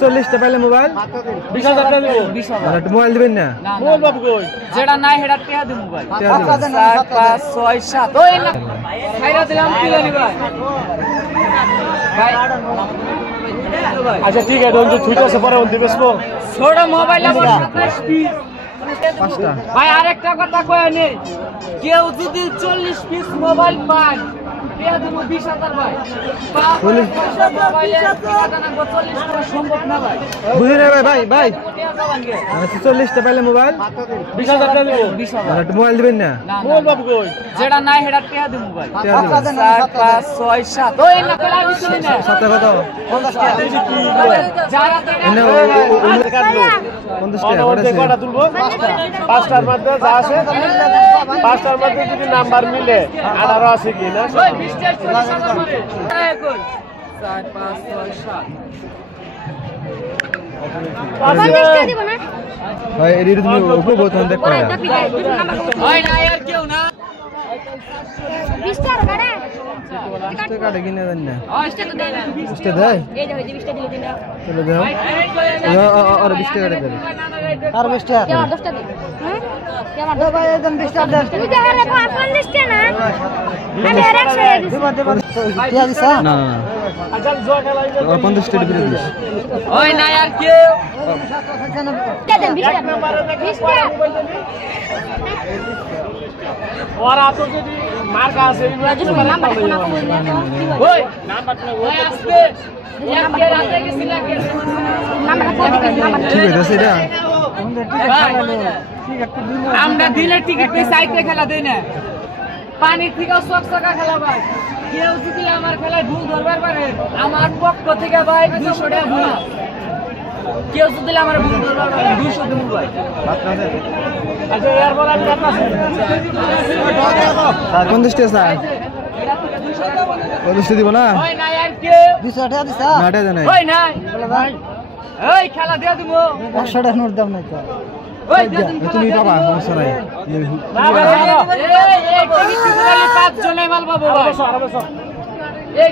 40টা পাইলে মোবাইল 20,000 টাকা দিব। 20,000 একটা মোবাইল দিবেন না মোবাইল বাবু কই? যেটা নাই সেটা টিয়া দিই মোবাইল। টিয়া দিবেন। 4 5 6 7 ওই না খাইরা দিলাম কি জানি ভাই ভাই আচ্ছা ঠিক আছে, ওই যে থুইটা আছে পরে ওন দিবেসবো। ছোট মোবাইল আবার 27 পিস 5টা ভাই আরেকটা কথা কয় নেই, কেউ যদি 40 পিস মোবাইল পায় টিয়া দেব 20,000 ভাই। 40 সম্ভব না ভাই, বুঝি না ভাই ভাই টিয়া যাবেন কে? 40টা পাইলে মোবাইল 20,000 টাকা দিব। 20,000 একটা মোবাইল দিবেন না মোবাইল বাবু কই? যেটা নাই সেটা টিয়া দিই মোবাইল। টিয়া দিবেন 4 5 6 7 ওই না কলা দিছিল না সাথে কত এই যে কি যারা এনে কাটলো? 50 অন টাকা ওর যে কয়টা তুলবো? 5টার মধ্যে যা আছে 5টার মধ্যে যদি নাম্বার মিলে 18 আছে কি না? ওই 20 টা 40,000 মারে এই কই 4 5 6 7 ভাই এর তুমি উপরে বোতল দেখ করে ওই না আর কেউ না 20 টাকা কাটে 20 টাকা কিনে দেন না 20 টাকা দেয় না 20 টাকা দেয় এই যে 20 টাকা দিলে দিনা চলে দাও আর 20 টাকা দেন আর 20 টাকা কে আর 10 টাকা দিই হ্যাঁ কে আর 10 ভাই একদম 20 টাকা দেন তুই তো হলে 50 টাকা না আমি আর 100 টাকা দিছি টিয়া দিছা না না আচ্ছা জয় খেলাই যে 50 টাকা দিলে দিস ওই না আর কেউ কে দেন 20 টাকা 20 টাকা ওরা তো যদি মার্কা আছে নাম্বার ফোন করলে ওই ওই আসবে এক রাতে গেছিল নাম্বার ফোন দিকে নাম্বার ঠিক আছে এটা আমরা দিলে টিকিট পেয়ে সাইতে খেলা দেই না, পানি থেকে চকচকা খেলা ভাই। কেউ যদি আমার খেলায় ভুল ধরবার পারে আমার পক্ষ থেকে ভাই 200 টাকা বোনাস। কেউ যদি আমার ভুল ধরবার পারে 200 দেব ভাই। আচ্ছা এরপর আমি আপনার 50 টাকা স্যার 50 টাকা দিব না ওই না আর কেউ 200 টাকা দিছা না টাকা দেন ওই নাই ওই খেলা দিয়া দিব 100 টাকা নোট দাও না তো ওই দিয়া দিব তুমি বাবা সমস্যা নাই এই টিকিট 5 জনে মাল পাবো ভাই। এই